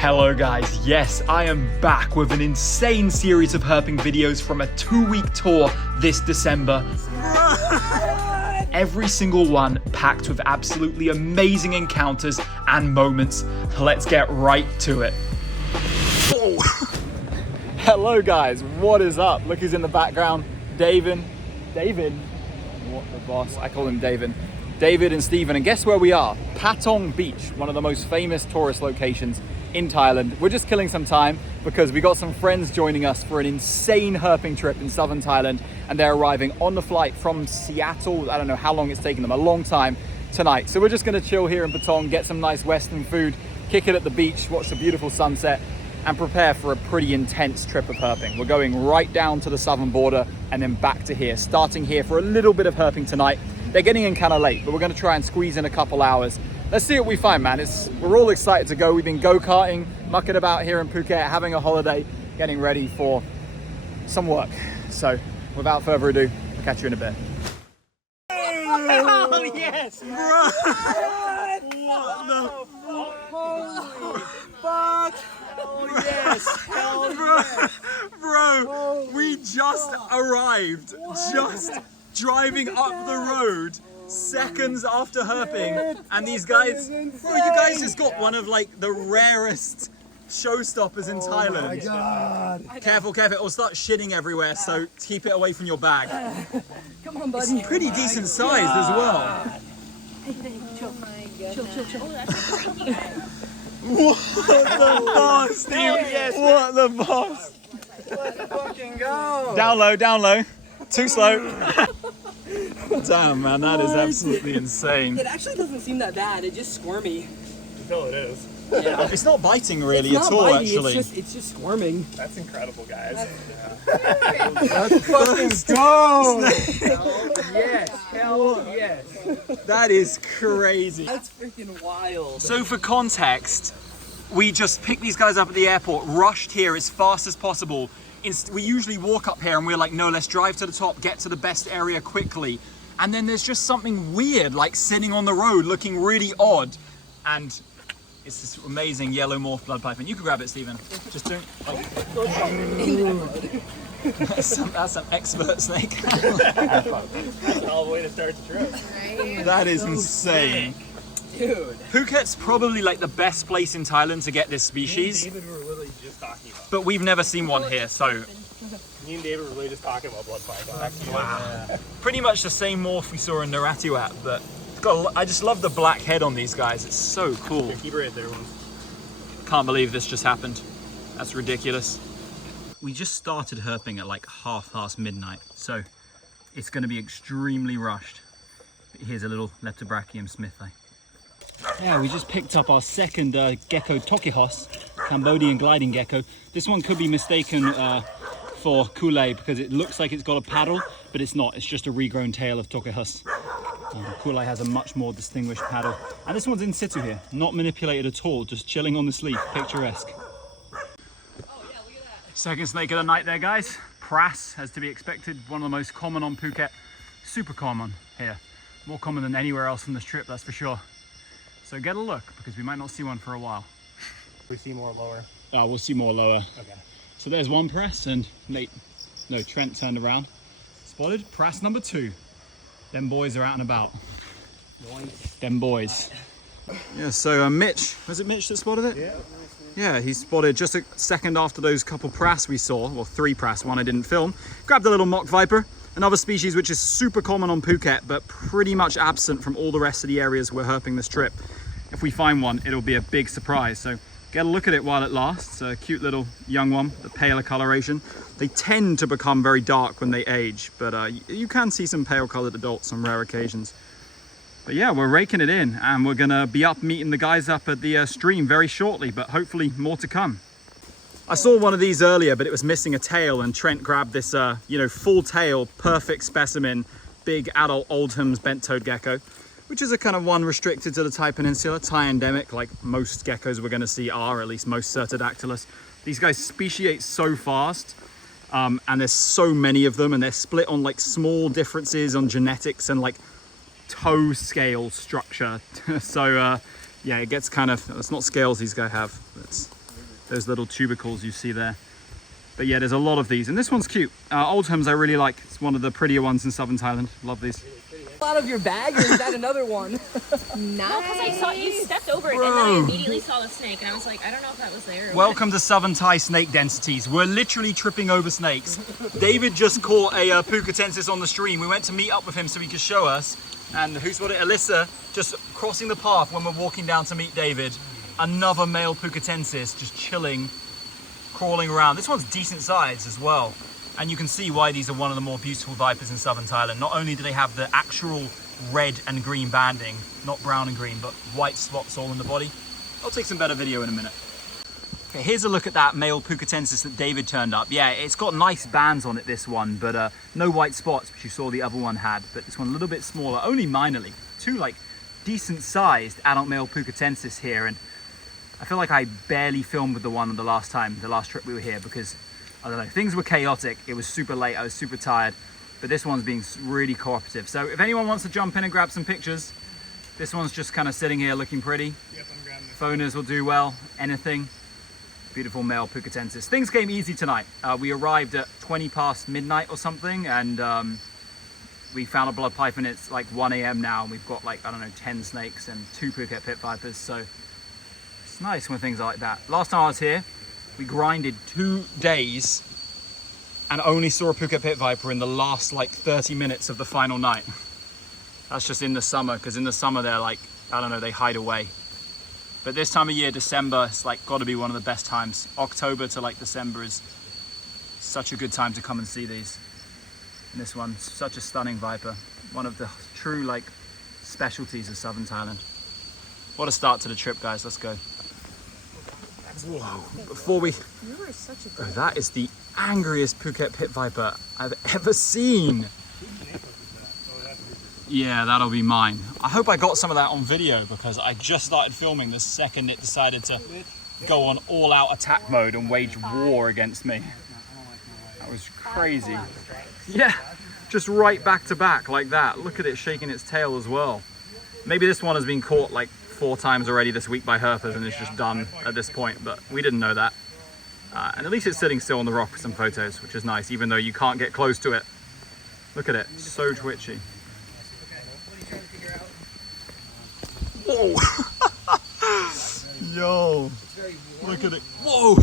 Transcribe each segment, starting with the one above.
Hello guys, yes, I am back with an insane series of herping videos from a 2-week tour this December. Every single one packed with absolutely amazing encounters and moments. Let's get right to it. Hello guys, what is up? Look who's in the background. David, what the boss, I call him David. David and Stephen, and guess where we are? Patong Beach, one of the most famous tourist locations in Thailand. We're just killing some time because we got some friends joining us for an insane herping trip in southern Thailand, and they're arriving on the flight from Seattle. I don't know how long it's taken them, a long time, tonight. So we're just gonna chill here in Patong, get some nice Western food, kick it at the beach, watch the beautiful sunset, and prepare for a pretty intense trip of herping. We're going right down to the southern border and then back to here, starting here for a little bit of herping tonight. They're getting in kind of late, but we're gonna try and squeeze in a couple hours. Let's see what we find, man. We're all excited to go. We've been go-karting, mucking about here in Phuket, having a holiday, getting ready for some work. So without further ado, I'll catch you in a bit. Oh, yes! Bro! Holy fuck! Oh, yes! Hell yes! Bro, we just arrived, just driving up the road seconds after herping, and these guys, bro, you guys just got one of like the rarest showstoppers in Thailand. Oh my god! Careful, it'll start shitting everywhere, so keep it away from your bag. Come on, buddy. It's pretty decent sized as well. Chill. What the boss, dude? Yes, what the boss? Let's fucking go! Down low. Too slow. Damn, man, that is absolutely insane. It actually doesn't seem that bad. It's just squirmy. Until it is. Yeah. It's not biting really It's at not all, bitey, actually. It's just squirming. That's incredible, guys. Let's fucking go! Yes! Hell yes! That is crazy. That's freaking wild. So for context, we just picked these guys up at the airport, rushed here as fast as possible. We usually walk up here and we're like, no, let's drive to the top, get to the best area quickly. And then there's just something weird, like sitting on the road looking really odd. And it's this amazing yellow morph blood python. You can grab it, Stephen. Just don't, like... that's an expert snake. That's all the way to start the trip. That is insane. Dude. Phuket's probably like the best place in Thailand to get this species. David were literally just talking about. But we've never seen one here, so Me and David were really just talking about blood python. wow. Pretty much the same morph we saw in Naratuat, but it's got I just love the black head on these guys. It's so cool. Here, keep it right there. Can't believe this just happened. That's ridiculous. We just started herping at like midnight, so it's going to be extremely rushed. Here's a little Leptobrachium smithi. Yeah, we just picked up our second gecko Tokihos, Cambodian gliding gecko. This one could be mistaken for Kulei because it looks like it's got a paddle, but it's not. It's just a regrown tail of Tokihos. Kulei has a much more distinguished paddle. And this one's in situ here, not manipulated at all, just chilling on the sleeve, picturesque. Second snake of the night there, guys. Prass, as to be expected, one of the most common on Phuket. Super common here. More common than anywhere else on this trip, that's for sure. So get a look, because we might not see one for a while. We see more lower. We'll see more lower. Okay. So there's one Prass, and Trent turned around. Spotted Prass number 2. Them boys are out and about. Them boys. Yeah, so Mitch, was it Mitch that spotted it? Yeah. Yeah, he spotted just a second after those couple Prass we saw, well 3 Prass, one I didn't film. Grabbed a little mock viper, another species which is super common on Phuket, but pretty much absent from all the rest of the areas we're herping this trip. If we find one, it'll be a big surprise. So get a look at it while it lasts. A cute little young one, the paler coloration. They tend to become very dark when they age, but you can see some pale colored adults on rare occasions. But yeah, we're raking it in, and we're gonna be up meeting the guys up at the stream very shortly, but hopefully more to come. I saw one of these earlier, but it was missing a tail, and Trent grabbed this, full tail, perfect specimen, big adult Oldham's bent-toed gecko, which is a kind of one restricted to the Thai Peninsula, Thai endemic, like most geckos we're gonna see are, at least most Certodactylus. These guys speciate so fast, and there's so many of them, and they're split on like small differences on genetics and like toe scale structure. So yeah, it gets kind of, it's not scales these guys have, it's those little tubercles you see there. But yeah, there's a lot of these, and this one's cute. Oldham's I really like. It's one of the prettier ones in southern Thailand. Love these. Out of your bag, or is that another one? Nice. No, because I saw you stepped over it and then I immediately saw the snake and I was like, I don't know if that was there. Or Welcome to southern Thai snake densities. We're literally tripping over snakes. David just caught a Phuketensis on the stream. We went to meet up with him so he could show us. And who's got it? Alyssa just crossing the path when we're walking down to meet David. Another male Phuketensis just chilling, crawling around. This one's decent size as well. And you can see why these are one of the more beautiful vipers in southern Thailand. Not only do they have the actual red and green banding, not brown and green, but white spots all in the body. I'll take some better video in a minute. Okay, here's a look at that male Phuketensis that David turned up. Yeah, it's got nice bands on it, this one, but no white spots, which you saw the other one had. But this one a little bit smaller, only minorly. Two like decent sized adult male Phuketensis here. And I feel like I barely filmed with the one the last trip we were here, because I don't know, things were chaotic. It was super late, I was super tired, but this one's being really cooperative. So if anyone wants to jump in and grab some pictures, this one's just kind of sitting here looking pretty. Yep, I'm grabbing this. Phoners will do well, anything. Beautiful male Phuketensis. Things came easy tonight. We arrived at 20 past midnight or something, and we found a blood pipe, and it's like 1 a.m. now, and we've got like, I don't know, 10 snakes and 2 Phuket pit vipers, so it's nice when things are like that. Last time I was here, we grinded 2 days and only saw a Phuket pit viper in the last like 30 minutes of the final night. That's just in the summer, because in the summer they're like, I don't know, they hide away. But this time of year, December, it's like got to be one of the best times. October to like December is such a good time to come and see these. And this one's such a stunning viper. One of the true like specialties of southern Thailand. What a start to the trip, guys. Let's go. Whoa, before we... You are such a Bro, that is the angriest Phuket pit viper I've ever seen. Yeah, that'll be mine. I hope I got some of that on video, because I just started filming the second it decided to go on all-out attack mode and wage war against me. That was crazy. Yeah, just right back to back like that. Look at it shaking its tail as well. Maybe this one has been caught like 4 times already this week by herpers and it's just done at this point, but we didn't know that. And at least it's sitting still on the rock for some photos, which is nice, even though you can't get close to it. Look at it, so twitchy. Whoa! Yo! Look at it. Whoa!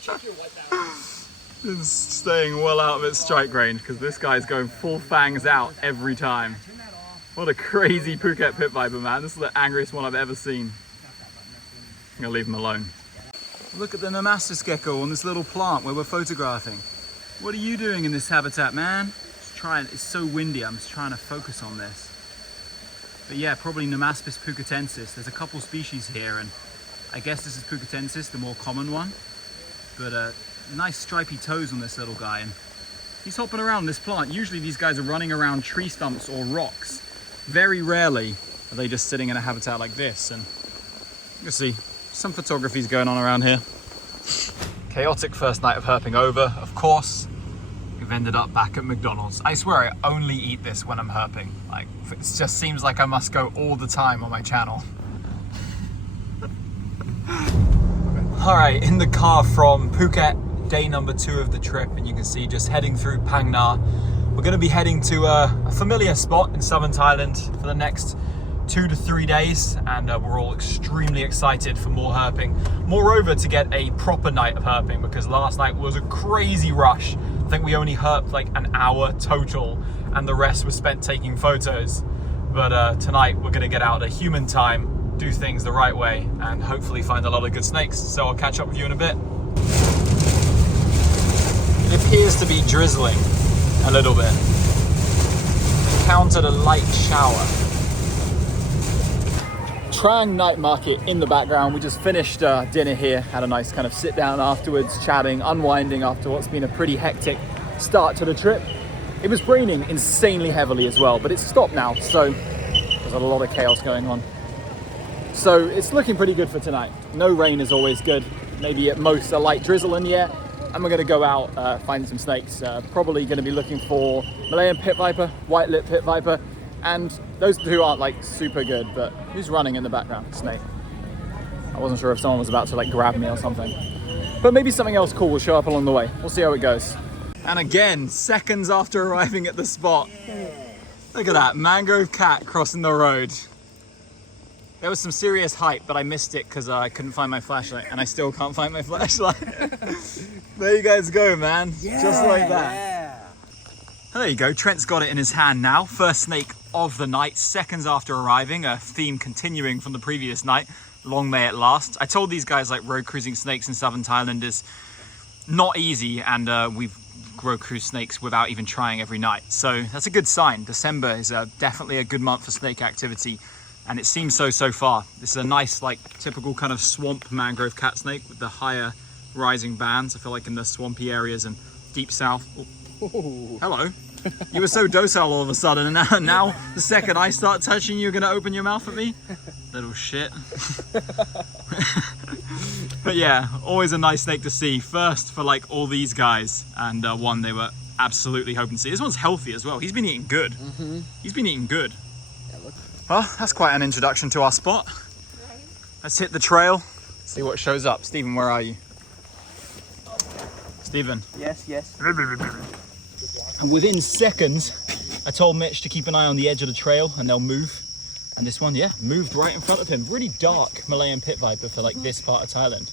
Check your white balance. It's staying well out of its strike range, because this guy's going full fangs out every time. What a crazy Phuket pit viper, man. This is the angriest one I've ever seen. I'm gonna leave him alone. Look at the Nemastus gecko on this little plant where we're photographing. What are you doing in this habitat, man? It's so windy, I'm just trying to focus on this. But yeah, probably Nemastus Phuketensis. There's a couple species here, and I guess this is Phuketensis, the more common one. But nice stripy toes on this little guy, and he's hopping around this plant. Usually these guys are running around tree stumps or rocks. Very rarely are they just sitting in a habitat like this, and you can see some photography's going on around here. Chaotic first night of herping over, of course. We've ended up back at McDonald's. I swear I only eat this when I'm herping. Like, it just seems like I must go all the time on my channel. All right, in the car from Phuket, day number 2 of the trip, and you can see just heading through Phang Na. We're going to be heading to a familiar spot in southern Thailand for the next 2 to 3 days, and we're all extremely excited for more herping. Moreover, to get a proper night of herping, because last night was a crazy rush. I think we only herped like an hour total, and the rest was spent taking photos. But tonight we're going to get out at human time, do things the right way, and hopefully find a lot of good snakes. So I'll catch up with you in a bit. It appears to be drizzling a little bit. Encountered a light shower. Trang night market in the background. We just finished dinner here, had a nice kind of sit down afterwards, chatting, unwinding after what's been a pretty hectic start to the trip. It was raining insanely heavily as well, but it's stopped now, so there's a lot of chaos going on. So it's looking pretty good for tonight. No rain is always good. Maybe at most a light drizzle in the air. And we're going to go out, find some snakes. Probably going to be looking for Malayan pit viper, white lip pit viper, and those 2 aren't like super good, but who's running in the background? Snake. I wasn't sure if someone was about to like grab me or something. But maybe something else cool will show up along the way. We'll see how it goes. And again, seconds after arriving at the spot, look at that, mangrove cat crossing the road. There was some serious hype, but I missed it because I couldn't find my flashlight, and I still can't find my flashlight. There you guys go, man. Yeah, just like that. Yeah. There you go, Trent's got it in his hand now. First snake of the night, seconds after arriving, a theme continuing from the previous night. Long may it last. I told these guys like road cruising snakes in southern Thailand is not easy, and we've road cruise snakes without even trying every night. So that's a good sign. December is definitely a good month for snake activity. And it seems so far. This is a nice, like, typical kind of swamp mangrove cat snake with the higher rising bands. I feel like in the swampy areas and deep south. Oh. Hello. You were so docile all of a sudden, and now the second I start touching you, you're gonna open your mouth at me? Little shit. But yeah, always a nice snake to see. First for like all these guys, and one they were absolutely hoping to see. This one's healthy as well. He's been eating good. He's been eating good. Well, that's quite an introduction to our spot. Let's hit the trail, see what shows up. Stephen, where are you? Stephen. Yes. And within seconds, I told Mitch to keep an eye on the edge of the trail and they'll move. And this one, yeah, moved right in front of him. Really dark Malayan pit viper for like this part of Thailand.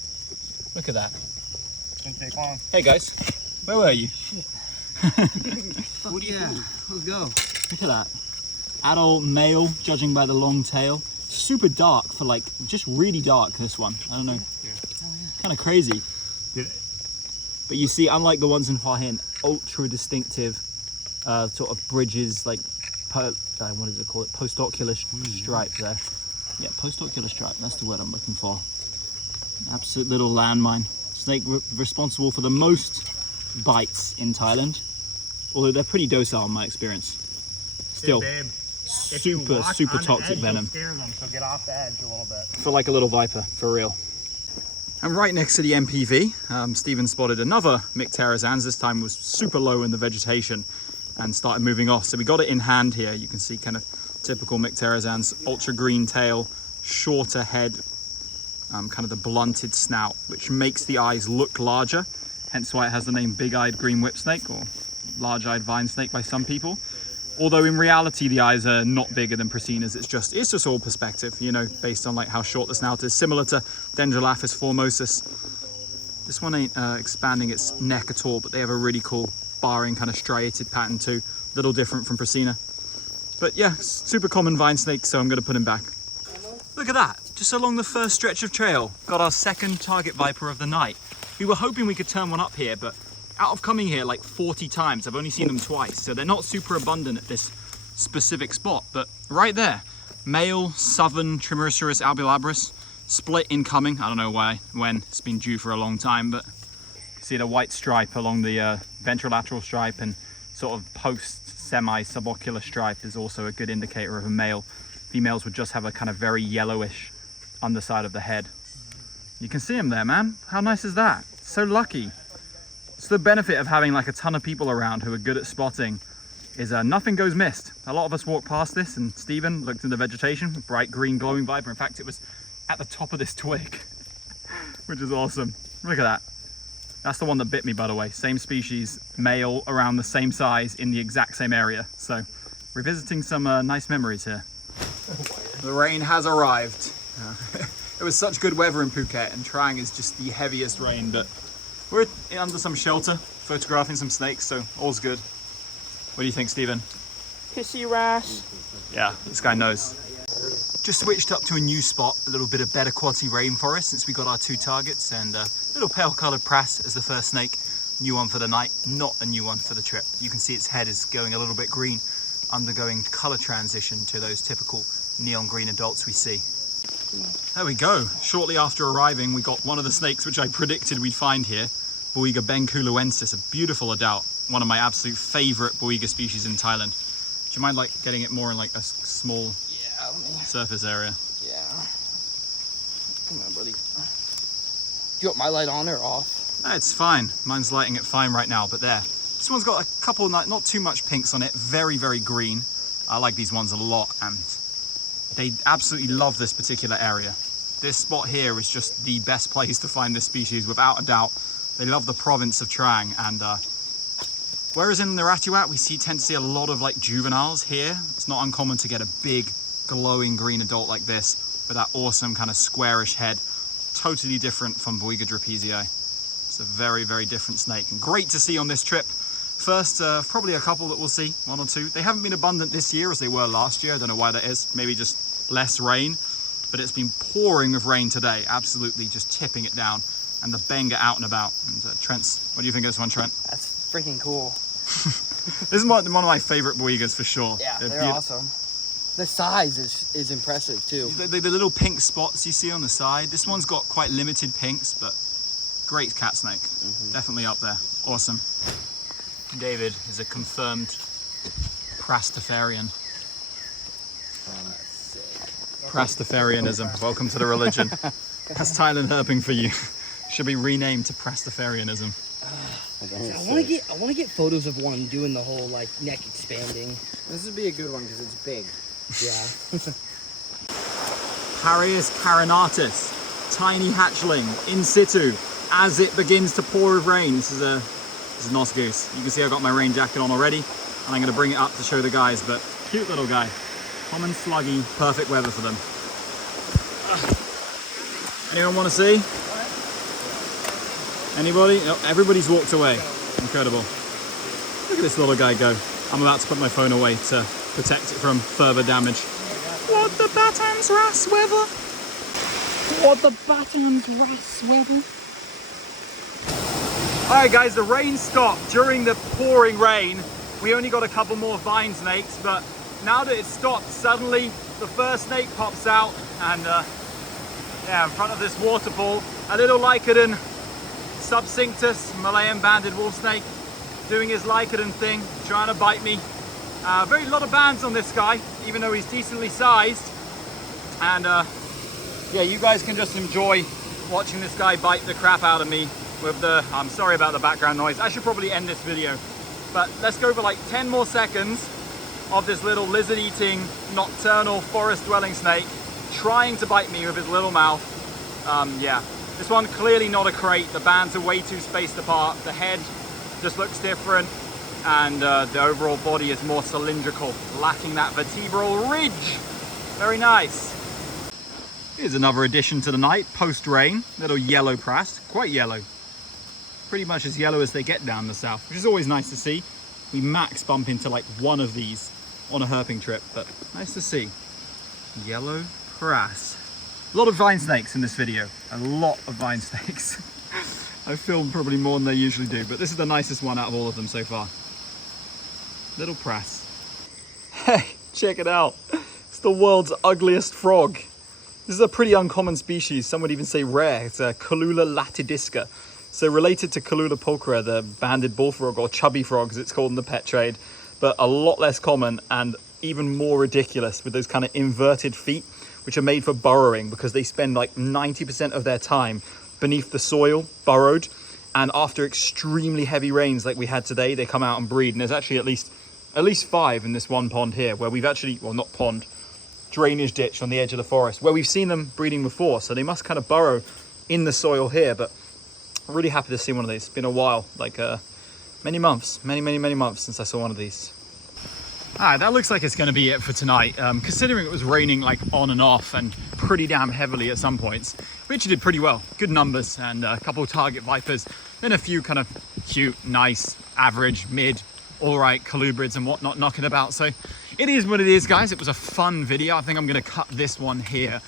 Look at that. Didn't take long. Hey guys, where were you? Yeah, let's go. Look at that. Adult male, judging by the long tail. Super dark for like, just really dark, this one. I don't know. Kind of crazy. But you see, unlike the ones in Hua Hin, ultra distinctive sort of bridges, like, what is it called? Postocular stripe there. Yeah, postocular stripe, that's the word I'm looking for. Absolute little landmine. Snake responsible for the most bites in Thailand. Although they're pretty docile in my experience. Still. Hey, babe. Super toxic venom. Scare them, so get off the edge a little bit. Feel like a little viper, for real. And right next to the MPV, Stephen spotted another Mycterizans. This time was super low in the vegetation and started moving off. So we got it in hand here. You can see kind of typical Mycterizans, ultra green tail, shorter head, kind of the blunted snout, which makes the eyes look larger. Hence why it has the name big-eyed green whip snake or large-eyed vine snake by some people. Although in reality, the eyes are not bigger than Prasena's. It's just all perspective, you know, based on like how short the snout is. Similar to Dendrolaphis formosus. This one ain't expanding its neck at all, but they have a really cool barring kind of striated pattern too. Little different from Prasena. But yeah, super common vine snake, so I'm gonna put him back. Look at that, just along the first stretch of trail, got our second target viper of the night. We were hoping we could turn one up here, but out of coming here like 40 times, I've only seen them twice, so they're not super abundant at this specific spot. But right there, male southern Trimeresurus albilabris, split incoming. I don't know why, when, it's been due for a long time, but you see the white stripe along the ventrolateral stripe and sort of post semi-subocular stripe is also a good indicator of a male. Females would just have a kind of very yellowish underside of the head. You can see him there, man. How nice is that? So lucky. It's the benefit of having like a ton of people around who are good at spotting is nothing goes missed. A lot of us walked past this and Stephen looked in the vegetation, bright green glowing viper. In fact, it was at the top of this twig, which is awesome. Look at that. That's the one that bit me, by the way. Same species, male, around the same size in the exact same area. So revisiting some nice memories here. The rain has arrived. It was such good weather in Phuket, and Trang is just the heaviest rain, but we're under some shelter, photographing some snakes, so all's good. What do you think, Stephen? Pissy rash. Yeah, this guy knows. Just switched up to a new spot, a little bit of better quality rainforest since we got our two targets, and a little pale coloured prass as the first snake. New one for the night, not a new one for the trip. You can see its head is going a little bit green, undergoing colour transition to those typical neon green adults we see. There we go. Shortly after arriving, we got one of the snakes which I predicted we'd find here, Boiga benculoensis, a beautiful adult, one of my absolute favourite Boiga species in Thailand. Do you mind like getting it more in like a small surface area? Yeah. Come on, buddy. Do you want my light on or off? No, it's fine. Mine's lighting it fine right now, but there. This one's got a couple, not too much pinks on it, very, very green. I like these ones a lot, and they absolutely love this particular area. This spot here is just the best place to find this species, without a doubt. They love the province of Trang, and whereas in the Ratuat we tend to see a lot of like juveniles, here it's not uncommon to get a big glowing green adult like this with that awesome kind of squarish head. Totally different from Boiga drapezii. It's a very, very different snake, and great to see on this trip. First, probably a couple that we'll see, 1 or 2. They haven't been abundant this year as they were last year. I don't know why that is. Maybe just less rain, but it's been pouring with rain today. Absolutely just tipping it down, and the Benga out and about. And Trent's, what do you think of this one, Trent? That's freaking cool. This is one of my favorite Boigas for sure. Yeah, they're awesome. The size is impressive too. The little pink spots you see on the side. This one's got quite limited pinks, but great cat snake. Definitely up there. Awesome. David is a confirmed Prastafarian. Prastafarianism. Welcome to the religion. That's Thailand herping for you. Should be renamed to Prastafarianism. I want to get photos of one doing the whole like neck expanding. This would be a good one because it's big. Yeah. Parius carinatus, tiny hatchling in situ as it begins to pour with rain. This is an os goose. You can see I've got my rain jacket on already, and I'm going to bring it up to show the guys, but cute little guy. Common sluggy, perfect weather for them. Anyone want to see? Anybody? Oh, everybody's walked away. Incredible. Look at this little guy go. I'm about to put my phone away to protect it from further damage. What the Battens ras weather? What the Battens ras weather? Alright guys, the rain stopped during the pouring rain. We only got a couple more vine snakes, but now that it's stopped, suddenly the first snake pops out, and yeah, in front of this waterfall, a little Lycodon subcinctus, Malayan banded wolf snake, doing his Lycodon thing, trying to bite me. Very lot of bands on this guy, even though he's decently sized. And yeah, you guys can just enjoy watching this guy bite the crap out of me with the, I'm sorry about the background noise. I should probably end this video, but let's go for like 10 more seconds of this little lizard-eating, nocturnal, forest-dwelling snake trying to bite me with his little mouth. Yeah, this one clearly not a crate. The bands are way too spaced apart. The head just looks different, and the overall body is more cylindrical, lacking that vertebral ridge. Very nice. Here's another addition to the night, post-rain. Little yellow prast, quite yellow. Pretty much as yellow as they get down the south, which is always nice to see. We max bump into like one of these on a herping trip, but nice to see. Yellow prast. A lot of vine snakes in this video. A lot of vine snakes. I filmed probably more than they usually do, but this is the nicest one out of all of them so far. Little prast. Hey, check it out. It's the world's ugliest frog. This is a pretty uncommon species. Some would even say rare. It's a Colula latidisca. So related to Colula pulchra, the banded bullfrog, or chubby frog as it's called in the pet trade, but a lot less common and even more ridiculous with those kind of inverted feet, which are made for burrowing because they spend like 90% of their time beneath the soil, burrowed, and after extremely heavy rains like we had today, they come out and breed. And there's actually at least 5 in this one pond here, where we've actually, well, not pond, drainage ditch on the edge of the forest, where we've seen them breeding before. So they must kind of burrow in the soil here, but I'm really happy to see one of these. It's been a while, like many months since I saw one of these. Alright, that looks like it's going to be it for tonight. Considering it was raining like on and off and pretty damn heavily at some points, we actually did pretty well. Good numbers, and a couple of target vipers, then a few kind of cute, nice, average, mid, alright colubrids and whatnot knocking about. So it is what it is, guys. It was a fun video. I think I'm going to cut this one here.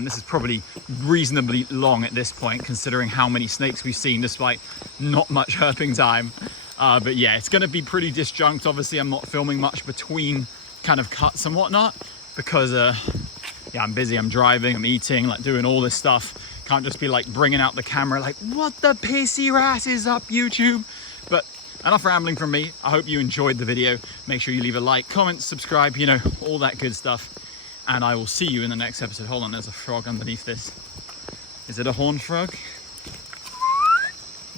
This is probably reasonably long at this point, considering how many snakes we've seen despite not much herping time. But yeah, it's going to be pretty disjunct. Obviously, I'm not filming much between kind of cuts and whatnot because yeah, I'm busy, I'm driving, I'm eating, like doing all this stuff. Can't just be like bringing out the camera like, what the pissy rat is up, YouTube? But enough rambling from me. I hope you enjoyed the video. Make sure you leave a like, comment, subscribe, you know, all that good stuff. And I will see you in the next episode. Hold on, there's a frog underneath this. Is it a horned frog?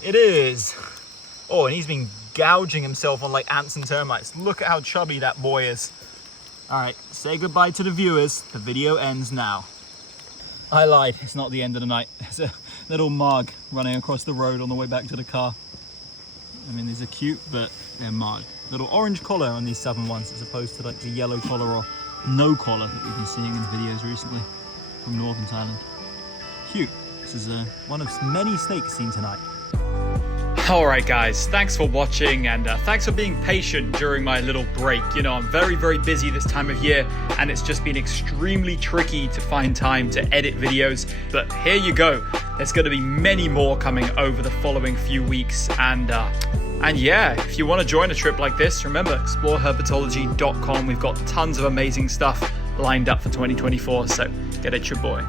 It is. Oh, and he's been gouging himself on like ants and termites. Look at how chubby that boy is. All right, say goodbye to the viewers. The video ends now. I lied, it's not the end of the night. There's a little marg running across the road on the way back to the car. I mean, these are cute, but they're marg. Little orange collar on these southern ones, as opposed to like the yellow collar or no collar that we've been seeing in the videos recently from northern Thailand. Cute. This is one of many snakes seen tonight. Alright guys, thanks for watching, and thanks for being patient during my little break. You know, I'm very, very busy this time of year, and it's just been extremely tricky to find time to edit videos. But here you go. There's going to be many more coming over the following few weeks, and yeah, if you want to join a trip like this, remember, explore herpetology.com. We've got tons of amazing stuff lined up for 2024, so get at your boy.